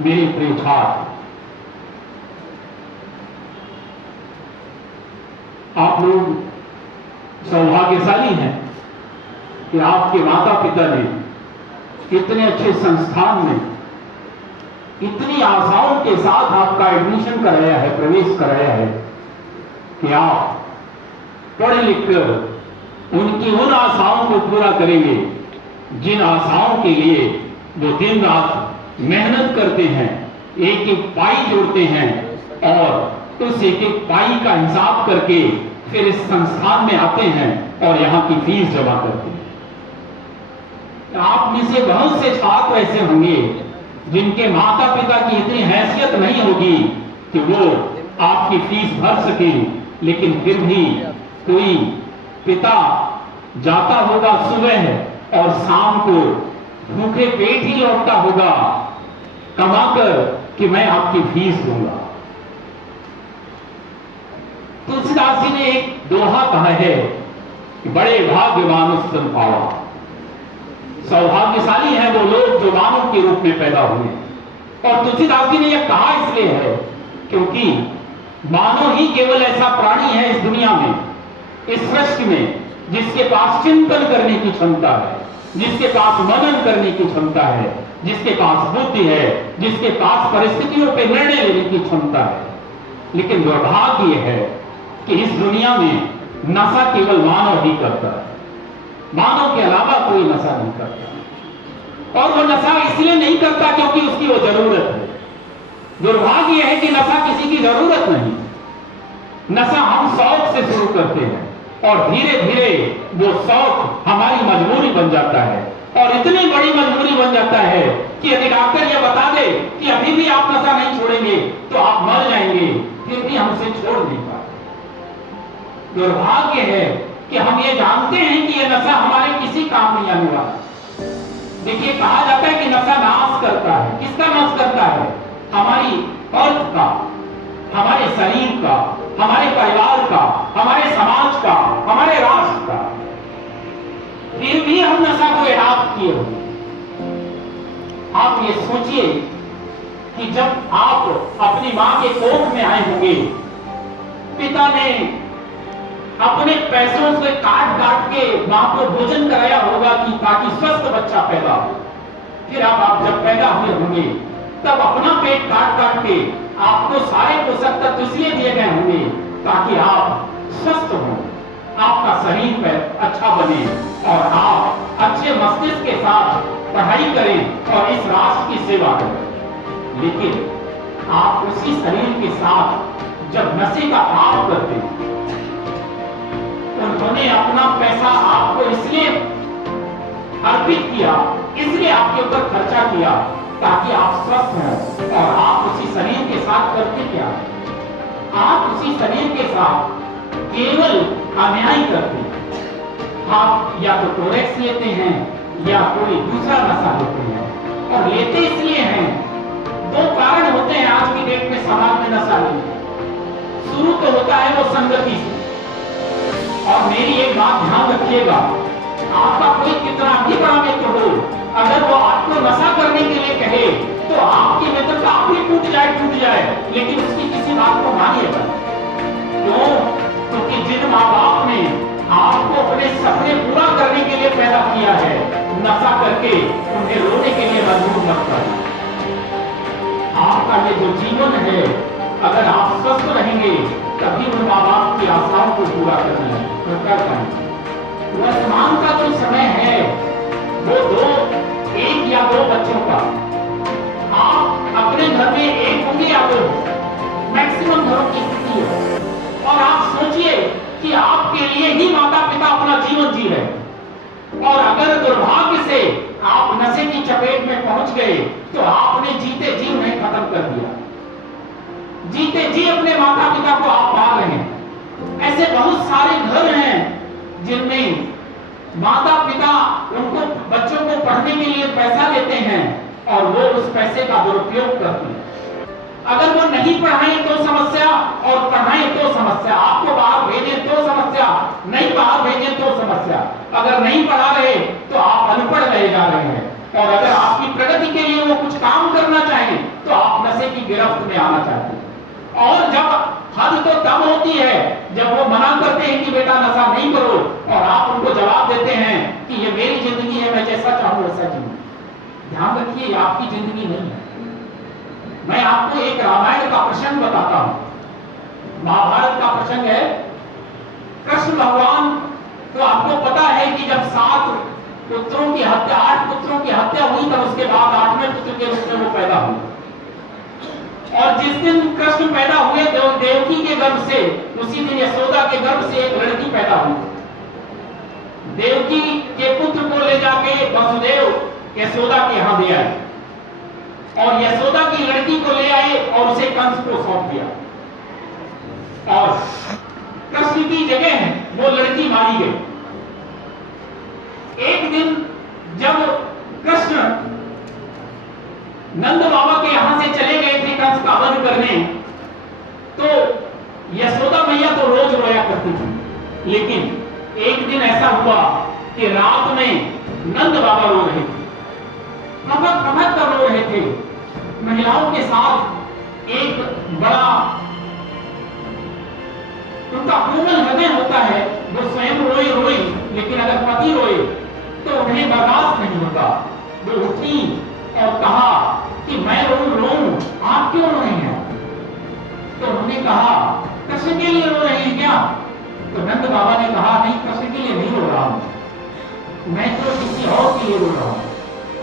मेरे प्रिय छात्र, आप लोग सौभाग्यशाली हैं कि आपके माता पिता ने इतने अच्छे संस्थान में इतनी आशाओं के साथ आपका एडमिशन कराया है, प्रवेश कराया है कि आप पढ़ लिख कर उनकी उन आशाओं को पूरा करेंगे जिन आशाओं के लिए वो दिन रात मेहनत करते हैं, एक एक पाई जोड़ते हैं और उस एक एक पाई का हिसाब करके फिर इस संस्थान में आते हैं और यहां की फीस जमा करते हैं। आप में से बहुत से छात्र ऐसे होंगे जिनके माता पिता की इतनी हैसियत नहीं होगी कि वो आपकी फीस भर सके, लेकिन फिर भी कोई पिता जाता होगा सुबह और शाम को भूखे पेट ही लौटता होगा कमाकर कि मैं आपकी फीस दूंगा। तुलसीदास जी ने एक दोहा कहा है कि बड़े भाग्यवान स्तन पावा, सौभाग्यशाली हैं वो लोग जो मानव के रूप में पैदा हुए। और तुलसीदास जी ने यह कहा इसलिए है क्योंकि मानव ही केवल ऐसा प्राणी है इस दुनिया में, इस सृष्टि में, जिसके पास चिंतन करने की क्षमता है, जिसके पास मनन करने की क्षमता है, जिसके पास बुद्धि है, जिसके पास परिस्थितियों पर निर्णय लेने की क्षमता है। लेकिन दुर्भाग्य है कि इस दुनिया में नशा केवल मानव ही करता है, मानव के अलावा कोई नशा नहीं करता। और वो नशा इसलिए नहीं करता क्योंकि उसकी वो जरूरत है। दुर्भाग्य है कि नशा किसी की जरूरत नहीं, नशा हम शौक से शुरू करते हैं और धीरे धीरे वो शौक हमारी मजबूरी बन जाता है और इतनी बड़ी मजबूरी बन जाता है कि यदि डॉक्टर ये बता दे कि अभी भी आप नशा नहीं छोड़ेंगे तो आप मर जाएंगे, फिर भी हम उसे छोड़ नहीं पाते। दुर्भाग्य है कि हम ये जानते हैं कि ये नशा हमारे किसी काम नहीं आने वाला। देखिए, कहा जाता है कि नशा नाश करता है। किसका नाश करता है? हमारी अर्थ का, हमारे शरीर का, हमारे परिवार का, हमारे समाज का, हमारे राष्ट्र का। फिर भी हम नशा को एडाप्ट किए हुए। आप ये सोचिए कि जब आप अपनी मां के कोख में आए होंगे, पिता ने अपने पैसों से काट काट के मां को भोजन कराया होगा कि ताकि स्वस्थ बच्चा पैदा हो। फिर आप जब पैदा हुए होंगे तब अपना पेट काट काट के आपको सारे पोषक तत्व इसलिए दिए गए होंगे ताकि आप स्वस्थ हो, आपका शरीर अच्छा बने और आप अच्छे मस्तिष्क के साथ पढ़ाई करें और इस राष्ट्र की सेवा करें। लेकिन आप उसी शरीर के साथ जब नशे का पाप करते हैं, उन्होंने अपना पैसा आपको इसलिए अर्पित किया, इसलिए आपके ऊपर खर्चा किया ताकि आप स्वस्थ हों। और आप उसी शरीर के साथ करते क्या? आप उसी शरीर के साथ केवल अन्याय करते हैं। आप या तो टोरेक्स लेते हैं या कोई दूसरा नशा लेते हैं। और लेते इसलिए हैं, दो कारण होते हैं आज की डेट में समाज में नशा लेने। शुरू तो होता है वो संगति से। और मेरी एक बात ध्यान रखिएगा, आपका कोई कितना भी बड़ा मित्र हो, अगर वो आपको नशा करने के लिए कहे तो आपकी मित्रता अपनी टूट जाए, लेकिन उसकी किसी बात को मानिएगा। क्यों? क्योंकि जिन माँ बाप ने आपको अपने सपने पूरा करने के लिए पैदा किया है, नशा करके उन्हें रोने के लिए मजबूर मत करें। आपका ये जो जीवन है, अगर आप स्वस्थ रहेंगे तभी उन माँ बाप की आशाओं को पूरा करना है तो कर पाएंगे। वर्तमान का जो समय है वो एक या दो बच्चों का, आप अपने घर में एक होंगे या दो, मैक्सिमम घरों की स्थिति है। और आप सोचिए कि आपके लिए ही माता पिता अपना जीवन जी रहे और अगर दुर्भाग्य से आप नशे की चपेट में पहुंच गए तो आपने जीते जी उन्हें खत्म कर दिया। जीते जी अपने माता पिता को आप पा रहे हैं। ऐसे बहुत सारे घर हैं जिनमें माता पिता उनको बच्चों को पढ़ने के लिए पैसा देते हैं और वो उस पैसे का दुरुपयोग करते हैं। अगर वो नहीं पढ़ाएं तो समस्या और पढ़ाएं तो समस्या। आपको बाहर भेजें तो समस्या, नहीं बाहर भेजें तो समस्या। अगर नहीं पढ़ा रहे तो आप अनपढ़ रहे जा रहे हैं और अगर आपकी प्रगति के लिए वो कुछ काम करना चाहें तो जगत में आना चाहते हैं। और जब हद तो तब होती है जब वो मना करते हैं कि बेटा नशा नहीं करो, और आप उनको जवाब देते हैं कि ये मेरी जिंदगी है, मैं जैसा चाहूं वैसा जीऊं। ध्यान रखिए, आपकी जिंदगी नहीं है। मैं आपको एक रामायण का प्रसंग बताता हूं, महाभारत का प्रसंग है। कृष्ण भगवान तो आपको पता है कि जब 7 पुत्रों की हत्या, 8 पुत्रों की हत्या हुई, तब उसके बाद 8वें पुत्र के रूप में वो पैदा हुए। और जिस दिन कृष्ण पैदा हुए देवकी के गर्भ से, उसी दिन यशोदा के गर्भ से एक लड़की पैदा हुई। देवकी के पुत्र को ले जाके वसुदेव यशोदा के यहां ले आए, और यशोदा की लड़की को ले आए और उसे कंस को सौंप दिया, और कृष्ण की जगह वो लड़की मारी गई। एक दिन जब कृष्ण नंद बाबा के यहां से चले गए थे कंस का वध करने, तो यशोदा मैया तो रोज रोया करती थी, लेकिन एक दिन ऐसा हुआ कि रात में नंद बाबा रो रहे थे, प्रभक प्रभक कर रो रहे थे। महिलाओं के साथ एक बड़ा उनका कोमल हृदय होता है, वो स्वयं रोए, लेकिन अगर पति रोए तो उन्हें बर्दाश्त नहीं होता। वो उठी और कहा कि मैं रोऊं, आप क्यों रो रहे हैं? तो उन्होंने कहा कृष्ण के लिए रो रहे हैं क्या? तो नंद बाबा ने कहा नहीं, कृष्ण के लिए नहीं रो रहा हूं, मैं तो किसी और के लिए रो रहा हूं।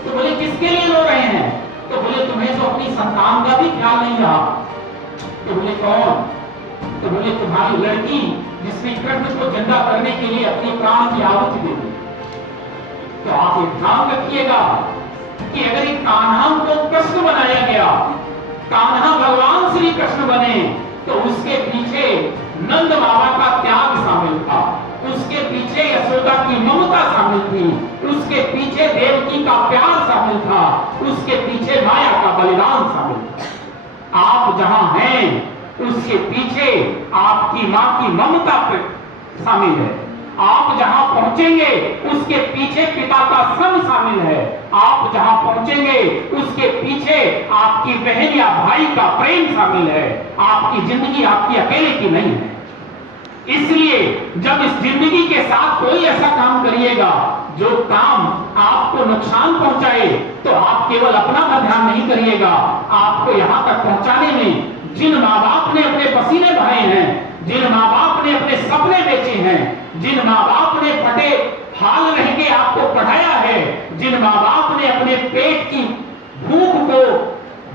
तो बोले किसके लिए रो रहे हैं? तो बोले तुम्हें तो अपनी संतान का भी ख्याल नहीं रहा। तो बोले कौन? तो बोले तुम्हारी लड़की जिसने कृष्ण को जिंदा करने के लिए अपनी प्राण की आहुति दे दी। तो आप एक ध्यान रखिएगा कि अगर एक कान्हा को कृष्ण बनाया गया, कान्हा भगवान श्री कृष्ण बने, तो उसके पीछे नंद बाबा का त्याग शामिल था, उसके पीछे यशोदा की ममता शामिल थी, उसके पीछे देवकी का प्यार शामिल था, उसके पीछे माया का बलिदान शामिल था। आप जहां हैं उसके पीछे आपकी मां की ममता शामिल है। आप जहां पहुंचेंगे उसके पीछे पिता का श्रम शामिल है। आप जहां पहुंचेंगे उसके पीछे आपकी बहन या भाई का प्रेम शामिल है। आपकी जिंदगी आपकी अकेले की नहीं है। इसलिए जब इस जिंदगी के साथ कोई ऐसा काम करिएगा जो काम आपको नुकसान पहुंचाए, तो आप केवल अपना पर ध्यान नहीं करिएगा, आपको यहां तक पहुंचाने में जिन माँ बाप ने अपने पसीने बहाए हैं, जिन माँ बाप ने अपने सपने बेचे हैं, जिन माँ बाप ने फटे हाल रह के आपको पढ़ाया है, जिन माँ बाप ने अपने पेट की भूख को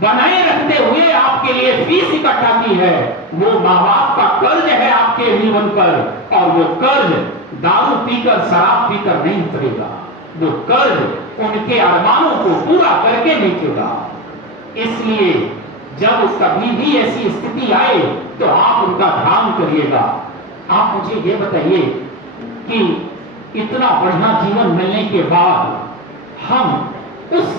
बनाए रखते हुए आपके लिए फीस इकट्ठा की है, वो माँ बाप का कर्ज है आपके जीवन पर, और वो कर्ज दारू पीकर शराब पीकर नहीं उतरेगा, वो कर्ज उनके अरमानों को पूरा करके मिटेगा। इसलिए जब कभी भी ऐसी स्थिति आए तो आप उनका ध्यान करिएगा। आप मुझे ये बताइए कि इतना बढ़िया जीवन मिलने के बाद हम उस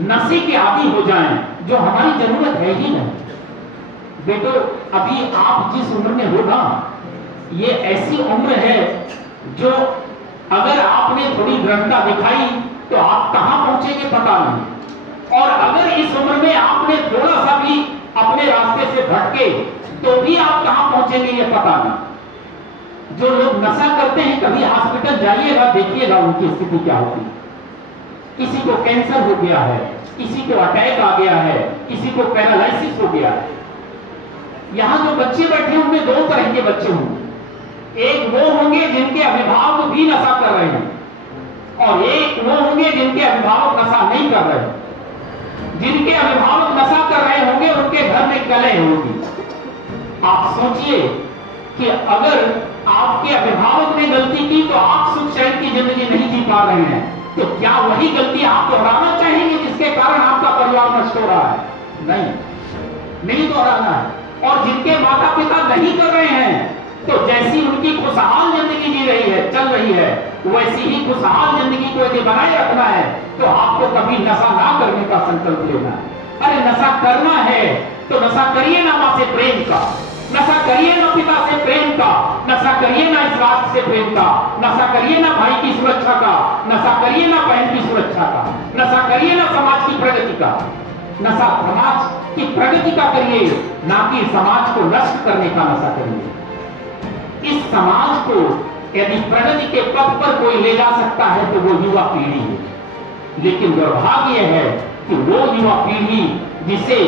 नशे के आदी हो जाएं जो हमारी जरूरत है ही नहीं। बेटो, अभी आप जिस उम्र में हो ना, ये ऐसी उम्र है जो अगर आपने थोड़ी दृढ़ता दिखाई तो आप कहां पहुंचेंगे पता नहीं, और अगर इस उम्र में आपने थोड़ा सा भी अपने रास्ते से भटके तो भी आप कहां पहुंचेंगे ये पता नहीं। जो लोग नशा करते हैं, कभी हॉस्पिटल जाइएगा, देखिएगा उनकी स्थिति क्या होती है। किसी को कैंसर हो गया है, किसी को अटैक आ गया है, किसी को पैरालिसिस हो गया है। यहां जो बच्चे बैठे होंगे, 2 तरह के बच्चे होंगे। एक वो होंगे जिनके अभिभावक भी नशा कर रहे हैं, और एक वो होंगे जिनके अभिभावक नशा नहीं कर रहे हैं। जिनके अभिभावक नशा कर रहे होंगे उनके घर में कलह होगी। आप सोचिए कि अगर आपके अभिभावक ने गलती की तो आप सुख चैन की जिंदगी नहीं जी पा रहे हैं, तो क्या वही गलती आप दोहराना चाहेंगे जिसके कारण आपका परिवार नष्ट हो रहा है? नहीं दोहराना है। और जिनके माता पिता नहीं कर रहे हैं, तो जैसी उनकी खुशहाल जिंदगी जी रही है, चल रही है, वैसी ही खुशहाल जिंदगी को यदि बनाए रखना है तो आपको कभी नशा ना करने का संकल्प लेना है। अरे नशा करना है तो नशा करिए ना मां से प्रेम का, नशा करिए ना पिता से प्रेम का, नशा करिए ना इस राष्ट्र से प्रेम का, नशा करिए ना भाई की सुरक्षा का, नशा करिए ना बहन की सुरक्षा का, नशा करिए ना समाज की प्रगति का। नशा समाज कि प्रगति का करिए, ना कि समाज को नष्ट करने का नशा करिए। इस समाज को यदि प्रगति के पथ पर कोई ले जा सकता है तो वो युवा पीढ़ी है, लेकिन दुर्भाग्य है कि वो युवा पीढ़ी जिसे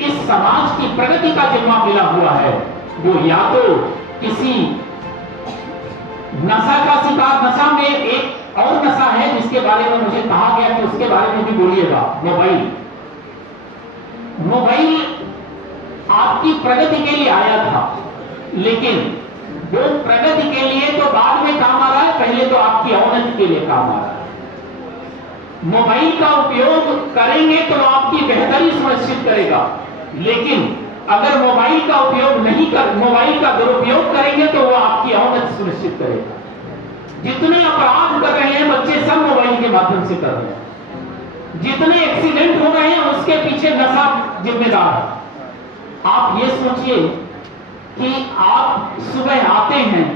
इस समाज की प्रगति का जिम्मा मिला हुआ है, वो या तो किसी नशा का शिकार, नशा में एक और नशा है जिसके बारे में मुझे कहा गया कि उसके बारे में भी बोलिएगा, मोबाइल। मोबाइल आपकी प्रगति के लिए आया था, लेकिन वो प्रगति के लिए तो बाद में काम आ रहा है, पहले तो आपकी अवनति के लिए काम आ रहा है। मोबाइल का उपयोग करेंगे तो आपकी बेहतरी सुनिश्चित करेगा, लेकिन अगर मोबाइल का उपयोग नहीं कर, मोबाइल का दुरुपयोग करेंगे तो वो आपकी अवनति सुनिश्चित करेगा। जितने अपराध कर रहे हैं बच्चे सब मोबाइल के माध्यम से कर रहे हैं, जितने एक्सीडेंट हो रहे हैं उसके पीछे नशा जिम्मेदार है। आप ये सोचिए कि आप सुबह आते हैं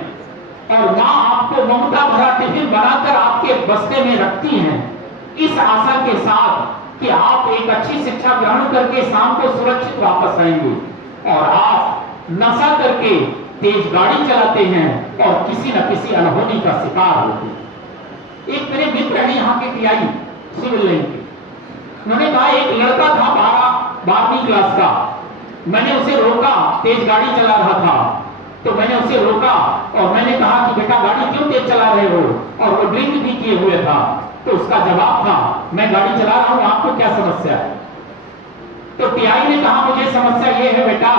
और मां आपको ममता भरा टिफिन बनाकर आपके बस्ते में रखती हैं, इस आशा के साथ कि आप एक अच्छी शिक्षा ग्रहण करके शाम को सुरक्षित वापस आएंगे, और आप नशा करके तेज गाड़ी चलाते हैं और किसी न किसी अनहोनी का शिकार होते हैं। एक मेरे मित्र हैं यहाँ के टीआई सिविल लाइन के, उन्होंने कहा एक लड़का था 12वीं क्लास का, मैंने उसे रोका, तेज गाड़ी चला रहा था, तो मैंने उसे रोका और मैंने कहा कि बेटा गाड़ी क्यों तेज चला रहे हो, और वो ड्रिंक भी किए हुए था। तो उसका जवाब था मैं गाड़ी चला रहा हूं, आपको क्या समस्या है। तो टीआई ने कहा मुझे समस्या ये है बेटा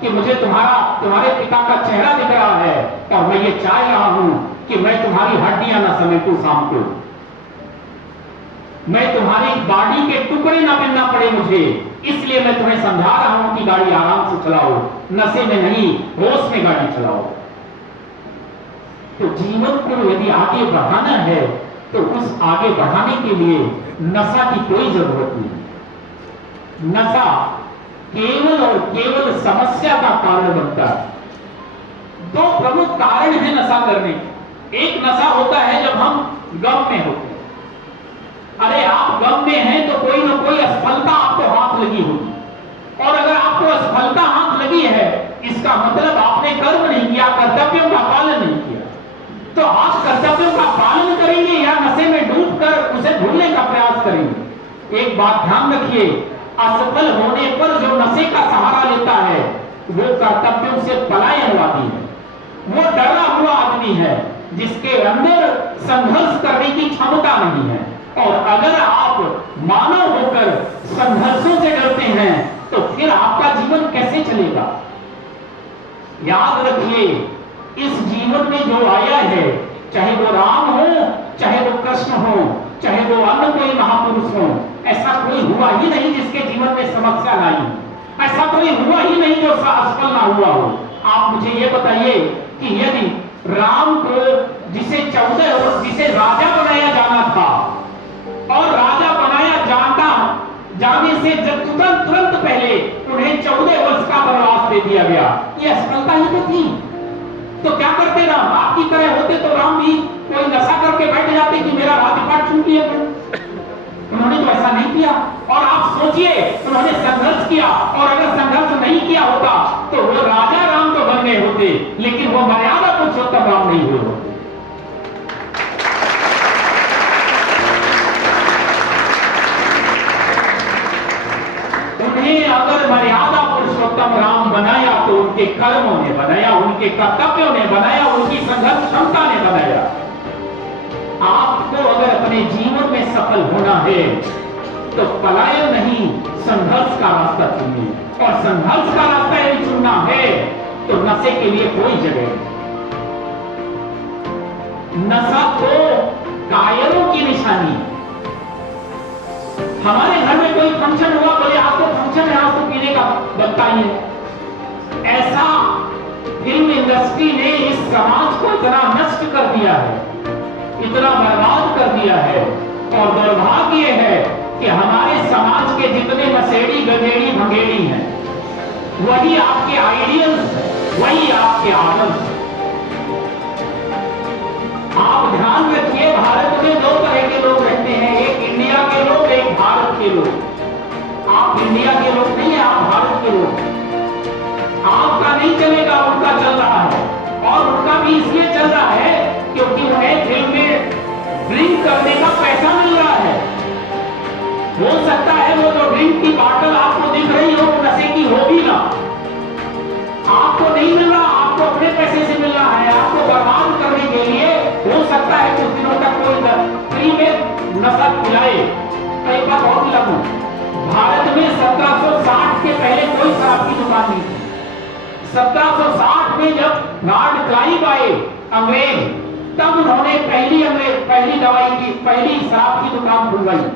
कि मुझे तुम्हारे पिता का चेहरा दिख रहा है और मैं ये चाह रहा हूं कि मैं तुम्हारी हड्डियां ना समेटूं शाम को, मैं तुम्हारी बॉडी के टुकड़े ना मिलना पड़े मुझे, इसलिए मैं तुम्हें समझा रहा हूं कि गाड़ी आराम से चलाओ, नशे में नहीं होश में गाड़ी चलाओ। तो जीवन को यदि आगे बढ़ाना है तो उस आगे बढ़ाने के लिए नशा की कोई जरूरत नहीं। नशा केवल और केवल समस्या का कारण बनता है। दो प्रमुख कारण है नशा करने के। एक नशा होता है जब हम गम में होते हैं। अरे आप गम में हैं तो कोई ना कोई असफलता आपको हाथ लगी होगी, और अगर आपको असफलता हाथ लगी है इसका मतलब आपने कर्म नहीं किया, कर्तव्यों का पालन नहीं किया। तो आप कर्तव्यों का पालन करेंगे या नशे में डूबकर उसे भूलने का प्रयास करेंगे। एक बात ध्यान रखिए, असफल होने पर जो नशे का सहारा लेता है वो कर्तव्यों से पलायनवादी है, वो डरा हुआ आदमी है जिसके अंदर संघर्ष करने की क्षमता नहीं है। और अगर आप मानव होकर संघर्षों से डरते हैं तो फिर आपका जीवन कैसे चलेगा। याद रखिए, इस जीवन में जो आया है, चाहे वो राम हो, चाहे वो कृष्ण हो, चाहे वो अन्य कोई महापुरुष हो, ऐसा कोई हुआ ही नहीं जिसके जीवन में समस्या लाई, ऐसा कोई हुआ ही नहीं जो असफल ना हुआ हो। आप मुझे ये बताइए कि यदि राम को जिसे राजा बनाया जाना था और राजा बनाया जाने से जब तुरंत पहले उन्हें 14 वर्ष का वनवास दे दिया गया, ये असफलता ही तो थी। तो क्या करते राम? आपकी तरह होते तो राम भी कोई नशा करके बैठ जाते कि मेरा राजपाट छूट लिया। उन्होंने तो ऐसा नहीं किया। और आप सोचिए, उन्होंने संघर्ष किया, और अगर संघर्ष नहीं किया होता तो वो राजा राम तो बन गए होते, लेकिन वो मर्यादा पुरुषोत्तम राम नहीं हुए होते। उन्हें अगर मर्यादा पुरुषोत्तम राम बनाया तो उनके कर्मों ने बनाया, उनके कर्तव्यों ने बनाया, उनकी संघर्ष क्षमता ने बनाया। आपको अगर अपने जीवन में सफल होना है तो पलायन नहीं, संघर्ष का रास्ता चुनिए। और संघर्ष का रास्ता यदि चुनना है तो नशे के लिए कोई जगह नहीं। नशा तो कायरों की निशानी है। हमारे घर में कोई फंक्शन हुआ, बोले आपको फंक्शन है, आपको पीने का बताइए। ऐसा फिल्म इंडस्ट्री ने इस समाज को इतना नष्ट कर दिया है, इतना बर्बाद कर दिया है। और दुर्भाग्य है कि हमारे समाज के जितने नशेड़ी गधेड़ी भंगेड़ी हैं वही आपके आइडियल्स हैं, वही आपके आदर्श हैं। आप ध्यान रखिए, भारत में दो तरह के लोग रहते हैं, एक इंडिया के लोग, एक भारत के लोग। आप इंडिया के लोग नहीं है, आप ड्रिंक की बॉटल आपको दिख रही हो, नशे की होगी ना, आपको नहीं मिल रहा, आपको अपने पैसे से मिल रहा है, आपको बर्बाद करने के लिए हो सकता है कुछ दिनों तक कोई फ्री में नशा खिलाए। तो एक बात और लगू, भारत में 1760 के पहले कोई शराब की दुकान नहीं थी। 1760 में जब लॉर्ड क्लाइव आए अंग्रेज, तब उन्होंने पहली दवाई की, पहली शराब की दुकान खुलवाई।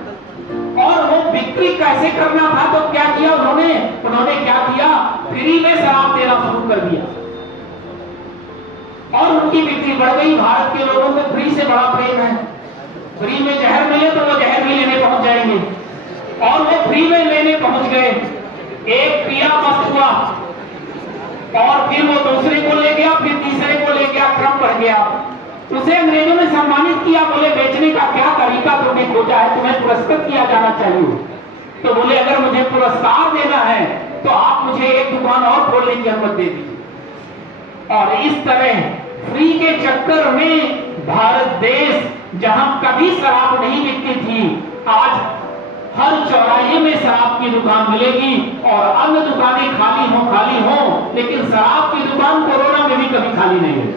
और वो बिक्री कैसे करना था, तो क्या किया उन्होंने क्या किया, फ्री में शराब देना शुरू कर दिया और उनकी बिक्री बढ़ गई। भारत के लोगों को फ्री से बड़ा प्रेम है, फ्री में जहर मिले तो वो जहर भी लेने पहुंच जाएंगे, और वो फ्री में लेने पहुंच गए। एक पिया मस्त हुआ और फिर वो दूसरे को ले गया, फिर तीसरे को ले गया, क्रम बढ़ गया। उसे अंग्रेजों ने सम्मानित किया, बोले बेचने का क्या तरीका तुमने खोजा है, तुम्हें पुरस्कृत किया जाना चाहिए। तो बोले अगर मुझे पुरस्कार देना है तो आप मुझे एक दुकान और खोलने की अनुमति दे दीजिए। और इस तरह फ्री के चक्कर में भारत देश, जहां कभी शराब नहीं बिकती थी, आज हर चौराहे में शराब की दुकान मिलेगी और अन्य दुकानें खाली हो, लेकिन शराब की दुकान कोरोना में भी कभी खाली नहीं है।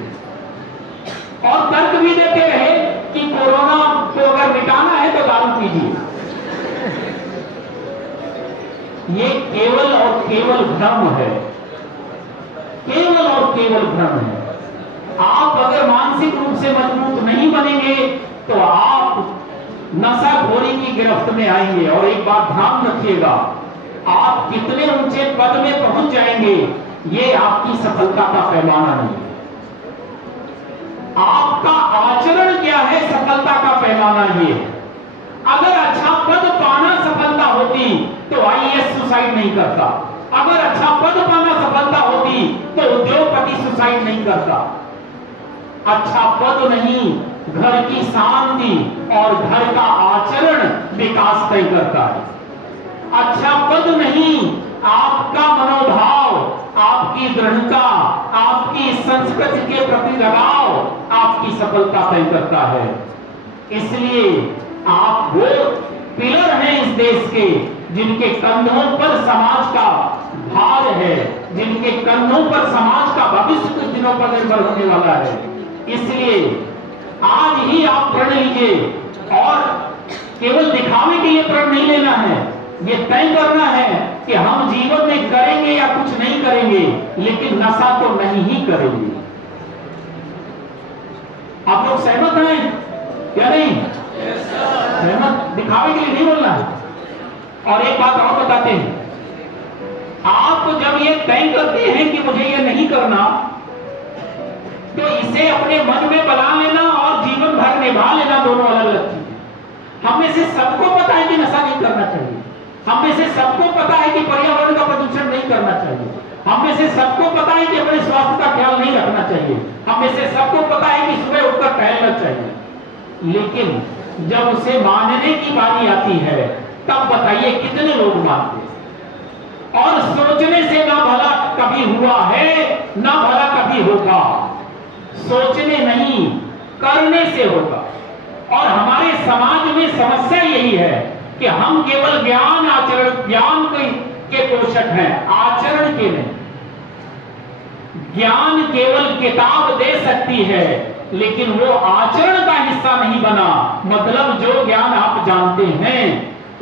और तर्क भी देते रहे कि कोरोना को अगर मिटाना है तो दारू पीजिए। ये केवल और केवल भ्रम है, केवल और केवल भ्रम है। आप अगर मानसिक रूप से मजबूत नहीं बनेंगे तो आप नशाखोरी की गिरफ्त में आएंगे। और एक बात ध्यान रखिएगा, आप कितने ऊंचे पद में पहुंच जाएंगे ये आपकी सफलता का पैमाना नहीं, आपका आचरण क्या है सफलता का पैमाना ये। अगर अच्छा पद पाना सफलता होती तो आईएएस सुसाइड नहीं करता, अगर अच्छा पद पाना सफलता होती तो उद्योगपति सुसाइड नहीं करता। अच्छा पद नहीं, घर की शांति और घर का आचरण विकास तय करता है। अच्छा पद नहीं, आपका मनोभाव, आपकी दृढ़ता, आपकी संस्कृति के प्रति लगाव आपकी सफलता तय करता है। इसलिए आप वो पिलर हैं इस देश के जिनके कंधों पर समाज का भार है, जिनके कंधों पर समाज का भविष्य कुछ दिनों पर निर्भर होने वाला है। इसलिए आज ही आप प्रण लीजिए, और केवल दिखावे के लिए प्रण नहीं लेना है, ये तय करना है कि हम जीवन में करेंगे या कुछ नहीं करेंगे, लेकिन नशा तो नहीं ही करेंगे। आप लोग सहमत हैं या नहीं? सहमत? दिखावे के लिए नहीं बोलना है। और एक बात और बताते हैं, आप जब ये तय करते हैं कि मुझे ये नहीं करना, तो इसे अपने मन में बना लेना और जीवन भर निभा लेना दोनों अलग अलग चीजें। हम में से सबको पता है कि नशा नहीं करना चाहिए, हम में से सबको पता है कि पर्यावरण का प्रदूषण नहीं करना चाहिए, हम में से सबको पता है कि अपने स्वास्थ्य का ख्याल नहीं रखना चाहिए, हम में से सबको पता है कि सुबह उठकर टहलना चाहिए। लेकिन जब उसे मानने की बारी आती है तब बताइए कितने लोग मानते हैं। और सोचने से ना भला कभी हुआ है ना भला कभी होगा, सोचने नहीं करने से होगा। और हमारे समाज में समस्या यही है कि हम केवल ज्ञान आचरण, ज्ञान के पोषक हैं, आचरण के नहीं। ज्ञान केवल किताब दे सकती है, लेकिन वो आचरण का हिस्सा नहीं बना। मतलब जो ज्ञान आप जानते हैं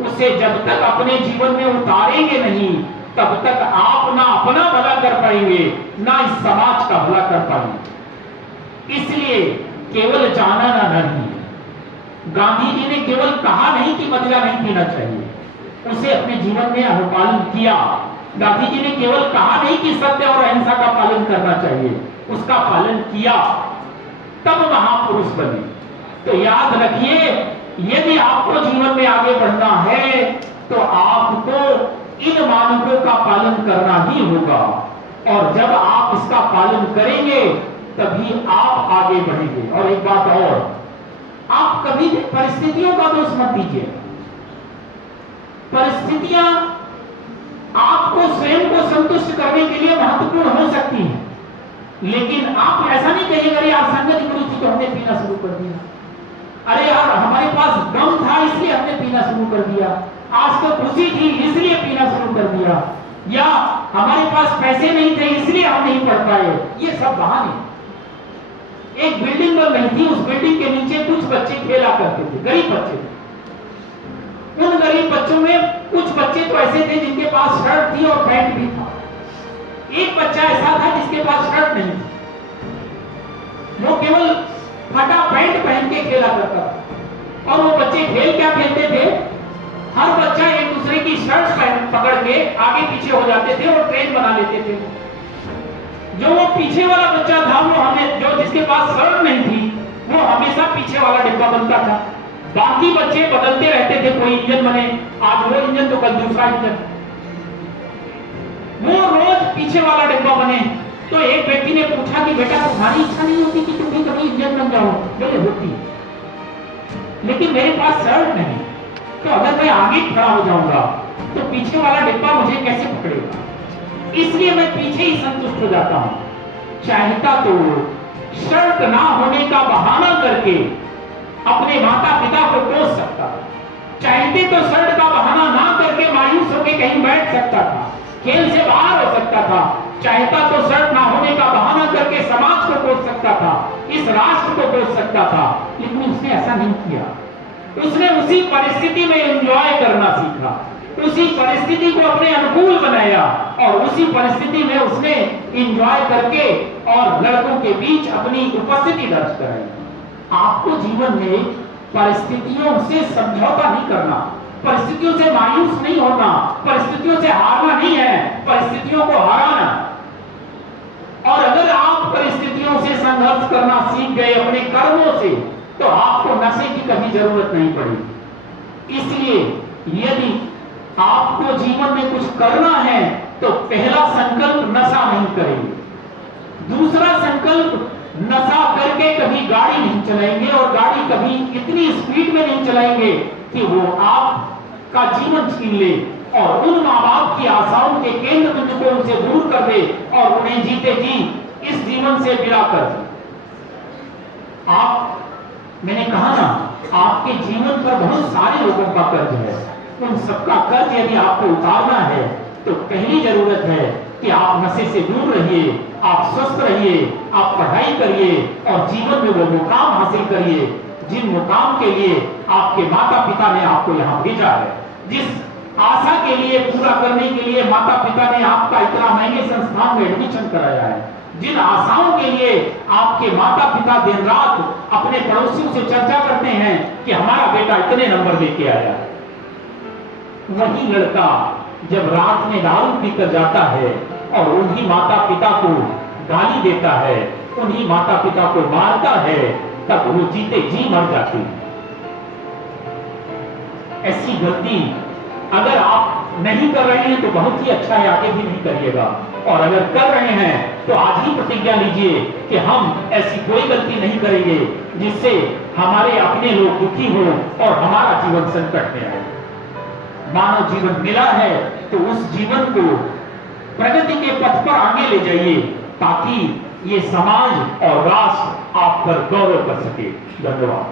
उसे जब तक अपने जीवन में उतारेंगे नहीं, तब तक आप ना अपना भला कर पाएंगे ना इस समाज का भला कर पाएंगे। इसलिए केवल जाना ना नहीं, गांधी जी ने केवल कहा नहीं कि मदिरा नहीं पीना चाहिए, उसे अपने जीवन में अनुपालन किया। गांधी जी ने केवल कहा नहीं कि सत्य और अहिंसा का पालन करना चाहिए, उसका पालन किया, तब महापुरुष बने। तो याद रखिए, यदि आपको जीवन में आगे बढ़ना है तो आपको इन मानकों का पालन करना ही होगा। और जब आप इसका पालन करेंगे तभी आप आगे बढ़ेंगे। और एक बात और, आप कभी भी परिस्थितियों का दोष मत दीजिए। परिस्थितियां आपको स्वयं को संतुष्ट करने के लिए महत्वपूर्ण हो सकती हैं, लेकिन आप ऐसा नहीं कहिएगा अरे यार संगत बुरी थी तो हमने पीना शुरू कर दिया, अरे यार हमारे पास गम था इसलिए हमने पीना शुरू कर दिया, आज तो खुशी थी इसलिए पीना शुरू कर दिया, या हमारे पास पैसे नहीं थे इसलिए हम नहीं पढ़ पाए, ये सब बहाने। एक बिल्डिंग बन रही थी, उस बिल्डिंग के नीचे कुछ बच्चे खेला करते थे, गरीब बच्चे थे। उन गरीब बच्चों में कुछ बच्चे तो ऐसे थे जिनके पास शर्ट थी और पैंट भी था। एक बच्चा ऐसा था जिसके पास शर्ट नहीं थी, वो केवल फटा पैंट पहन के खेला करता था। और वो बच्चे खेल क्या खेलते थे, हर बच्चा एक दूसरे की शर्ट पकड़ के आगे पीछे हो जाते थे और ट्रेन बना लेते थे। जो वो पीछे वाला बच्चा था, वो हमें जो जिसके पास शर्ट नहीं थी, वो हमेशा पीछे वाला डिब्बा बनता था। बाकी बच्चे बदलते रहते थे, कोई इंजन बने, आज वो इंजन तो कल दूसरा इंजन। वो रोज पीछे वाला डिब्बा बने। तो एक व्यक्ति ने पूछा कि बेटा तुम्हारी इच्छा नहीं होती कि तुम भी कभी इंजन बन जाओ? बोले होती, लेकिन मेरे पास शर्ट नहीं, तो अगर मैं आगे खड़ा हो जाऊंगा तो पीछे वाला डिब्बा मुझे कैसे पकड़ेगा? इसलिए मैं पीछे ही संतुष्ट हो जाता हूं। चाहता तो शर्ट ना होने का बहाना करके अपने माता पिता को कोस सकता था, चाहते तो शर्ट का बहाना ना करके मायूस होकर कहीं बैठ सकता था, खेल से बाहर हो सकता था, चाहता तो शर्ट ना होने का बहाना करके समाज को कोस सकता था, इस राष्ट्र को कोस सकता था, लेकिन उसने ऐसा नहीं किया। उसने उसी परिस्थिति में एंजॉय करना सीखा, उसी परिस्थिति को अपने अनुकूल बनाया और उसी परिस्थिति में उसने एंजॉय करके और लड़कों के बीच अपनी उपस्थिति दर्ज कराई। आपको जीवन में परिस्थितियों से समझौता नहीं करना, परिस्थितियों से मायूस नहीं होना, परिस्थितियों से हारना नहीं है, परिस्थितियों को हराना। और अगर आप परिस्थितियों से संघर्ष करना सीख गए अपने कर्मों से, तो आपको नशे की कभी जरूरत नहीं पड़ी। इसलिए यदि आपको जीवन में कुछ करना है तो पहला संकल्प नशा नहीं करेंगे, दूसरा संकल्प नशा करके कभी गाड़ी नहीं चलाएंगे और गाड़ी कभी इतनी स्पीड में नहीं चलाएंगे कि वो आपका जीवन छीन ले और उन माँ बाप की आशाओं के केंद्र बिंदु को उनसे दूर कर दे और उन्हें जीते जी इस जीवन से विदा कर दे। आप, मैंने कहा ना, आपके जीवन पर बहुत सारे लोगों का कर्ज है, उन सबका कर्ज यदि आपको उतारना है तो पहली जरूरत है कि आप नशे से दूर रहिए, आप स्वस्थ रहिए, आप पढ़ाई करिए और जीवन में वो मुकाम हासिल करिए जिन मुकाम के लिए आपके माता पिता ने आपको यहाँ भेजा है, जिस आशा के लिए पूरा करने के लिए माता पिता ने आपका इतना महंगे संस्थान में एडमिशन कराया है, जिन आशाओं के लिए आपके माता पिता दिन रात अपने पड़ोसियों से चर्चा करते हैं कि हमारा बेटा इतने नंबर लेके आया, वही लड़का जब रात में दारू पीकर जाता है और उन्हीं माता पिता को गाली देता है, उन्हीं माता पिता को मारता है, तब वो जीते जी मर जाते हैं। ऐसी गलती अगर आप नहीं कर रहे हैं तो बहुत ही अच्छा है, आगे भी नहीं करिएगा, और अगर कर रहे हैं तो आज ही प्रतिज्ञा लीजिए कि हम ऐसी कोई गलती नहीं करेंगे जिससे हमारे अपने लोग दुखी हो और हमारा जीवन संकट में आए। मानव जीवन मिला है तो उस जीवन को प्रगति के पथ पर आगे ले जाइए ताकि ये समाज और राष्ट्र आप पर गौरव कर सके। धन्यवाद।